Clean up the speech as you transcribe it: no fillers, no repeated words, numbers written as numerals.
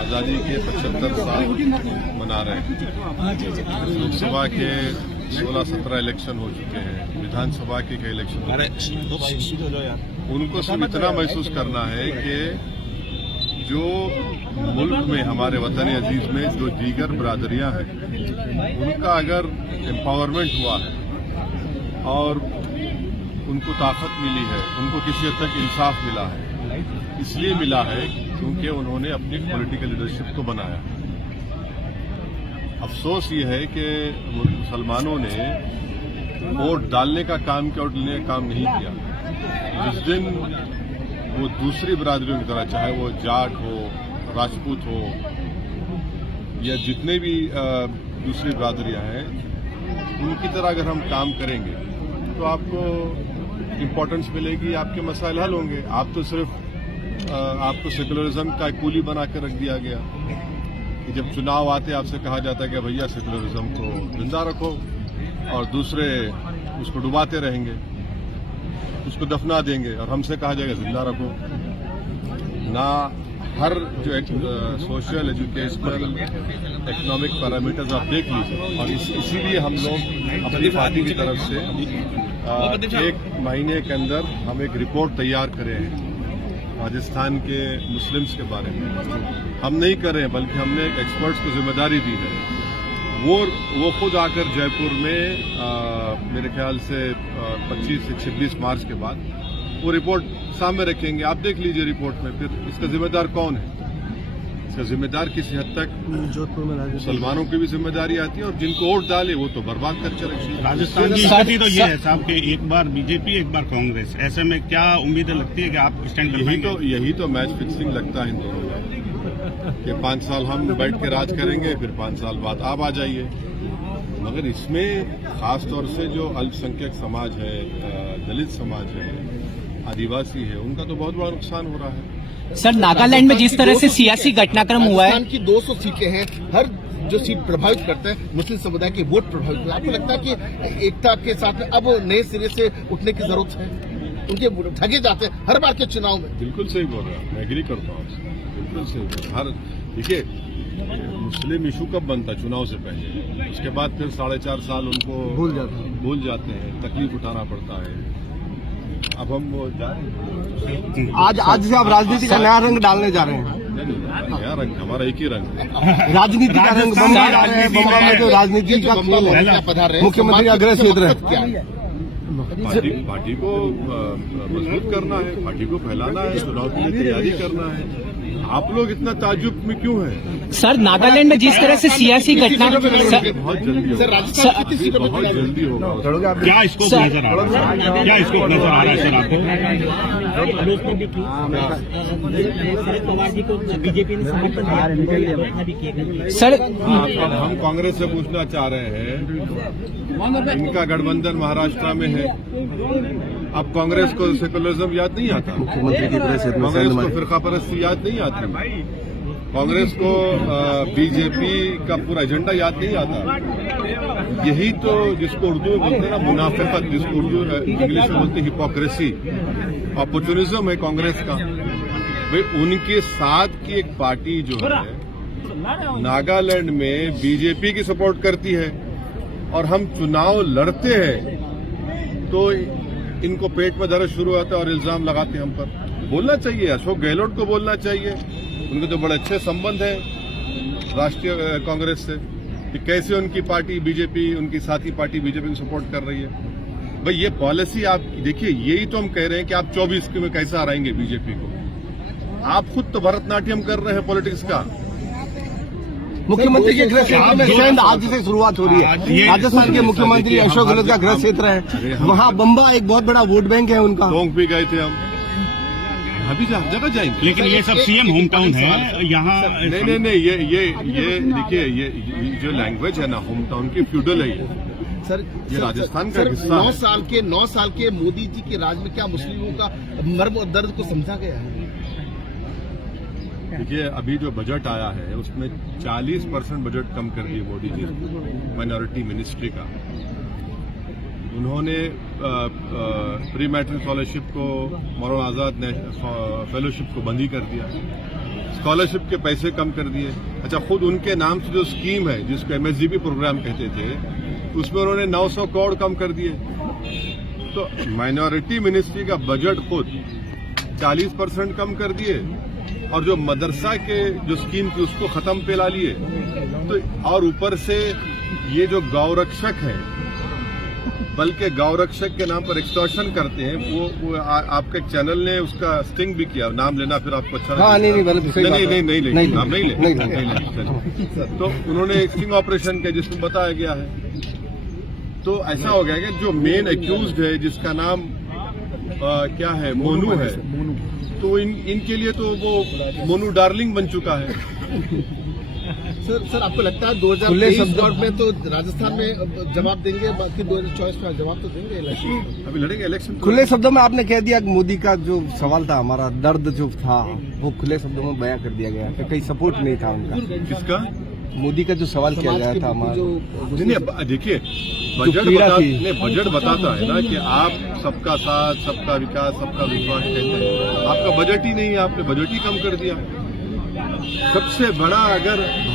आज़ादी के 75 साल मना रहे हैं। लोकसभा के 16-17 इलेक्शन हो चुके हैं, विधानसभा के कई इलेक्शन हो चुके हैं। उनको सिर्फ इतना महसूस करना है कि जो मुल्क में हमारे वतन अजीज में जो दीगर बरादरियां हैं, उनका अगर एम्पावरमेंट हुआ है और उनको ताकत मिली है, उनको किसी हद तक इंसाफ मिला है, इसलिए मिला है क्योंकि उन्होंने अपनी पॉलिटिकल लीडरशिप को बनाया। अफसोस ये है कि मुसलमानों ने वोट डालने का काम किया और लेने का काम नहीं किया। जिस दिन वो दूसरी बरादरियों की तरह, चाहे वो जाट हो, राजपूत हो या जितने भी दूसरी बरादरियां हैं, उनकी तरह अगर हम काम करेंगे तो आपको इम्पोर्टेंस मिलेगी, आपके मसाइल हल होंगे। आप तो सिर्फ आपको सेकुलरिज्म का कूली बना कर रख दिया गया कि जब चुनाव आते आपसे कहा जाता है कि भैया सेकुलरिज्म को जिंदा रखो, और दूसरे उसको डुबाते रहेंगे, उसको दफना देंगे, और हमसे कहा जाएगा जिंदा रखो। ना हर जो सोशल, एजुकेशनल, इकोनॉमिक पैरामीटर्स आप देख लीजिए, और इसीलिए हम लोग अपनी पार्टी की तरफ से 1 महीने के अंदर हम एक रिपोर्ट तैयार करे हैं राजस्थान के मुस्लिम्स के बारे में। हम नहीं कर रहे हैं, बल्कि हमने एक एक्सपर्ट्स को जिम्मेदारी दी है। वो खुद आकर जयपुर में मेरे ख्याल से 25 से 26 मार्च के बाद वो रिपोर्ट सामने रखेंगे। आप देख लीजिए रिपोर्ट में, फिर इसका जिम्मेदार कौन है। इसका जिम्मेदार किसी हद तक मुसलमानों की भी जिम्मेदारी आती है, और जिनको वोट डाले वो तो बर्बाद कर चले। राजस्थान की स्थिति तो ये है साहब कि एक बार बीजेपी एक बार कांग्रेस, ऐसे में क्या उम्मीदें लगती है कि आप स्टैंड कर यही तो मैच फिक्सिंग लगता है इन दोनों का, कि 5 साल हम बैठ के राज करेंगे, फिर 5 साल बाद आप आ जाइए। मगर इसमें खास तौर से जो अल्पसंख्यक समाज है, दलित समाज है, आदिवासी है, उनका तो बहुत बड़ा नुकसान हो रहा है। सर, नागालैंड में जिस तरह से सियासी घटनाक्रम हुआ है, की 200 सीटें हैं, हर जो सीट प्रभावित करता है मुस्लिम समुदाय के वोट प्रभावित करता है। आपको लगता है कि एकता के साथ में अब नए सिरे से उठने की जरूरत है? उनके ठगे जाते हैं हर बार के चुनाव में। बिल्कुल सही बोल रहे हैं, मैं एग्री करता हूँ, बिल्कुल सही। हर देखिए, मुस्लिम इशू कब बनता है? चुनाव से पहले, उसके बाद फिर 4.5 साल उनको भूल जाते हैं, तकलीफ उठाना पड़ता है। अब हम वो जा रहे हैं, आज से आप राजनीति का नया रंग डालने जा रहे हैं। नया रंग, हमारा एक ही रंग है, राजनीति का रंग बम्बा डाल रहे हैं। बम्बा में जो राजनीति का खेल है, मुख्यमंत्री का गृह क्षेत्र है। पार्टी को मजबूत करना है, पार्टी को फैलाना है, चुनाव के लिए तैयारी करना है। आप लोग इतना ताज्जुब में क्यों हैं? सर, नागालैंड में जिस तरह से सियासी घटना बहुत जल्दी होगा, बहुत जल्दी होगा। क्या इसको नजर आ रहा है? क्या इसको नजर आ रहा है सर आपको? सर, हम कांग्रेस से पूछना चाह रहे हैं, इनका गठबंधन महाराष्ट्र में है। अब कांग्रेस को सेकुलरिज्म याद नहीं आता, कांग्रेस को फिरका परस्ती याद नहीं आती, कांग्रेस को बीजेपी का पूरा एजेंडा याद नहीं आता। यही तो जिसको उर्दू में बोलते हैं ना मुनाफिकत, जिसको उर्दू इंग्लिश में बोलते हैं हिपोक्रेसी, अपॉर्चुनिज्म है कांग्रेस का। भाई, उनके साथ की एक पार्टी जो है नागालैंड में बीजेपी की सपोर्ट करती है, और हम चुनाव लड़ते हैं तो इनको पेट में दर्द शुरू होता है और इल्जाम लगाते हैं हम पर। बोलना चाहिए, अशोक गहलोत को बोलना चाहिए, उनके तो बड़े अच्छे संबंध हैं राष्ट्रीय कांग्रेस से, कि कैसे उनकी पार्टी बीजेपी, उनकी साथी पार्टी बीजेपी को सपोर्ट कर रही है। भाई, ये पॉलिसी आप देखिए, यही तो हम कह रहे हैं कि आप 24 में कैसे हराएंगे बीजेपी को। आप खुद तो भरतनाट्यम कर रहे हैं पॉलिटिक्स का। मुख्यमंत्री के गृह क्षेत्र में सेंध आज से शुरुआत हो रही है। राजस्थान के मुख्यमंत्री अशोक गहलोत का गृह क्षेत्र है, वहाँ बम्बा एक बहुत बड़ा वोट बैंक है उनका। टोंक भी गए थे हम, अभी जगह जाएंगे। लेकिन ये सब सीएम होम टाउन है यहाँ। नहीं, ये देखिए, ये जो लैंग्वेज है ना होम टाउन की, फ्यूडल है सर। ये राजस्थान का हिस्सा है। 9 साल के मोदी जी के राज में क्या मुस्लिमों का मर्म और दर्द को समझा गया है? देखिए, अभी जो बजट आया है उसमें 40% बजट कम कर दिए मोदी जी माइनॉरिटी मिनिस्ट्री का। उन्होंने प्री मैट्रिक स्कॉलरशिप को, मौलाना आजाद ने फेलोशिप को बंद ही कर दिया। स्कॉलरशिप के पैसे कम कर दिए। अच्छा, खुद उनके नाम से जो स्कीम है जिसको MSDP प्रोग्राम कहते थे, उसमें उन्होंने 900 करोड़ कम कर दिए। तो माइनॉरिटी मिनिस्ट्री का बजट खुद 40% कम कर दिए, और जो मदरसा के जो स्कीम थी उसको खत्म पे ला लिए। तो और ऊपर से ये जो गौरक्षक है, बल्कि गौरक्षक के नाम पर एक्सटॉर्शन करते हैं, वो आपके एक चैनल ने उसका स्टिंग भी किया, नाम लेना फिर आपको अच्छा हाँ, नहीं नाम नहीं ले। तो उन्होंने एक स्टिंग ऑपरेशन किया जिसमें बताया गया है। तो ऐसा हो गया कि जो मेन एक्यूज्ड है जिसका नाम क्या है, मोनू है, तो इनके लिए तो वो मोनू डार्लिंग बन चुका है। सर आपको लगता है 2023 दौर में तो राजस्थान में जवाब देंगे, बाकी 2024 में जवाब तो देंगे इलेक्शन? अभी लड़ेंगे इलेक्शन। खुले शब्दों में आपने कह दिया कि मोदी का जो सवाल था, हमारा दर्द जो था वो खुले शब्दों में बयां कर दिया गया कि कहीं सपोर्ट नहीं था उनका। किसका? मोदी का जो सवाल किया गया था हमारा। नहीं, देखिए बजट बताता है ना कि आप सबका साथ, सबका विकास, सबका विश्वास कहते हैं। आपका बजट ही नहीं है, आपने बजट ही कम कर दिया। सबसे बड़ा अगर